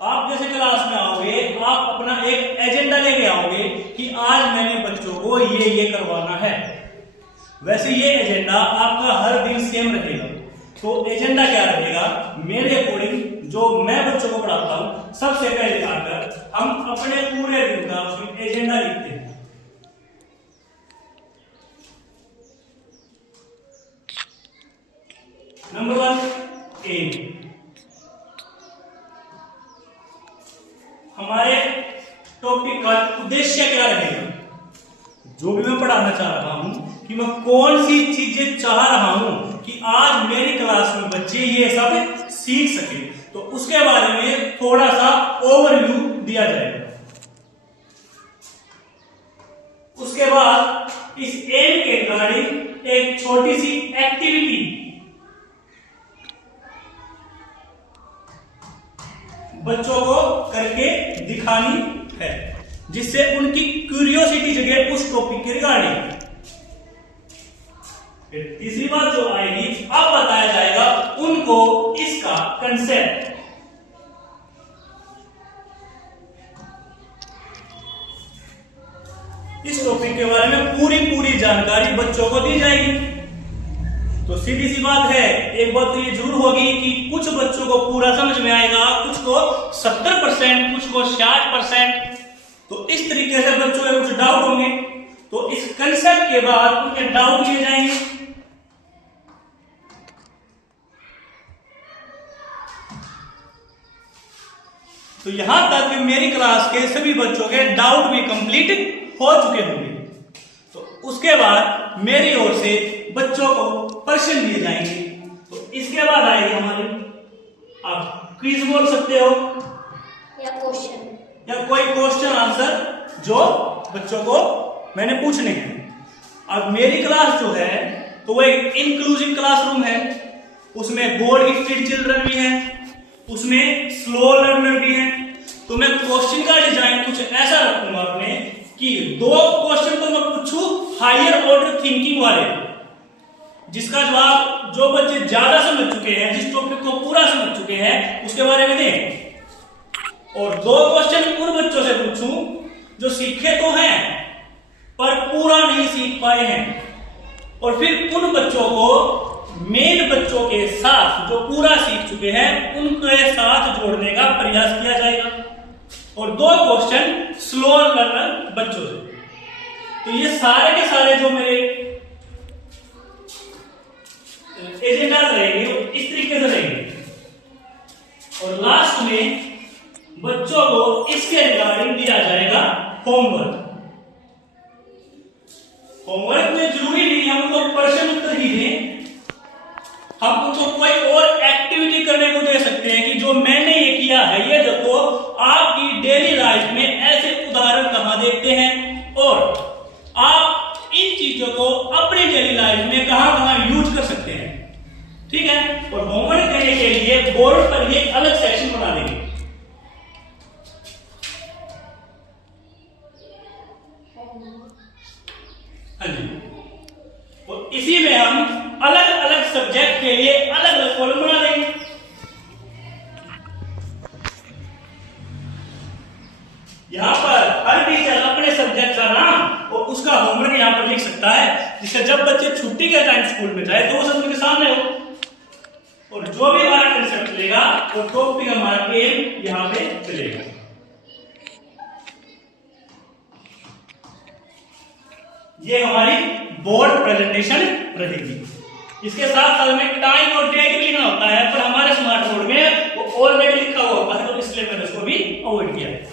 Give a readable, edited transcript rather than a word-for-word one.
आप जैसे क्लास में आओगे, आप अपना एक एजेंडा लेके आओगे कि आज मैंने बच्चों को ये करवाना है। वैसे ये एजेंडा आपका हर दिन सेम रहेगा। तो एजेंडा क्या रहेगा, मेरे अकॉर्डिंग जो मैं बच्चों को पढ़ाता हूं, सबसे पहले आकर हम अपने पूरे दिन का उसमें एजेंडा लिखते हैं। नंबर 1 एम, हमारे टॉपिक का उद्देश्य क्या रहेगा, जो भी मैं पढ़ाना चाह रहा हूं कि मैं कौन सी चीजें चाह रहा हूं कि आज मेरी क्लास में बच्चे ये सब सीख सके, तो उसके बारे में थोड़ा सा ओवरव्यू दिया जाएगा। उसके बाद इस एम के रिगार्डिंग एक छोटी सी एक्टिविटी बच्चों को करके दिखानी है, जिससे उनकी क्यूरियोसिटी जगे उस टॉपिक के रिगार्डिंग। फिर तीसरी बात जो आएगी, अब बताया जाएगा उनको इसका कंसेप्ट। इस टॉपिक के बारे में पूरी जानकारी बच्चों को दी जाएगी। तो सीधी सी बात है, एक बात तो ये जरूर होगी कि कुछ बच्चों को पूरा समझ में आएगा, कुछ को 70%, कुछ को 60%। तो इस तरीके से बच्चों के कुछ डाउट होंगे, तो इस कंसेप्ट के बाद उनके डाउट लिए जाएंगे। तो यहां तक कि मेरी क्लास के सभी बच्चों के डाउट भी कंप्लीट हो चुके होंगे। तो उसके बाद मेरी ओर से बच्चों को प्रश्न दिए जाएंगे। तो इसके बाद आएगी हमारी, आप क्विज बोल सकते हो या क्वेश्चन, या कोई क्वेश्चन आंसर जो बच्चों को मैंने पूछने हैं। अब मेरी क्लास जो है तो वो एक इंक्लूसिव क्लासरूम है, उसमें बोर्ड गिफ्टेड चिल्ड्रन भी हैं, उसमें स्लो लर्नर भी हैं। तो मैं क्वेश्चन का डिजाइन कुछ ऐसा रखूंगा अपने कि 2 क्वेश्चन तो मैं पूछूं हायर ऑर्डर थिंकिंग वाले, जिसका जवाब जो बच्चे ज्यादा समझ चुके हैं, जिस टॉपिक को पूरा समझ चुके हैं, उसके बारे में दें। और 2 क्वेश्चन उन बच्चों से पूछूं जो सीखे तो हैं पर पूरा नहीं सीख पाए हैं, और फिर उन बच्चों को मेन बच्चों के साथ जो पूरा सीख चुके हैं उनके साथ जोड़ने का प्रयास किया जाएगा। और 2 क्वेश्चन स्लो लर्नर बच्चों से। तो ये सारे के सारे जो मेरे एजेंडा रहेंगे इस तरीके से रहेंगे। और लास्ट में बच्चों को इसके रिगार्डिंग दिया जाएगा होमवर्क। होमवर्क में जरूरी नहीं हम उनको प्रश्न उत्तर ही दें, हम उनको कोई और एक्टिविटी करने को दे सकते हैं कि जो मैंने ये किया है, ये देखो आपकी डेली लाइफ में ऐसे उदाहरण कहां देखते हैं और आप इन चीजों को अपनी डेली लाइफ में कहां यूज कर सकते हैं। ठीक है। और होमवर्क करने के लिए बोर्ड पर ये अलग सेक्शन बना देंगे। हाँ जी। और इसी में हम अलग अलग सब्जेक्ट के लिए अलग अलग कॉलम बना देंगे। यहां पर हर टीचर अपने सब्जेक्ट का नाम और उसका होमवर्क यहां पर लिख सकता है, जिससे जब बच्चे छुट्टी के टाइम स्कूल में जाए तो वो सब उनके सामने हो। और जो भी हमारा कंसेप्ट चलेगा वो टॉपिक हमारा एम यहां पे चलेगा। ये हमारी बोर्ड प्रेजेंटेशन रहेगी। इसके साथ साथ में टाइम और डेट लिखना होता है, पर हमारे स्मार्ट बोर्ड में वो ऑलरेडी लिखा हुआ होता है, तो इसलिए मैंने उसको भी अवॉइड किया है।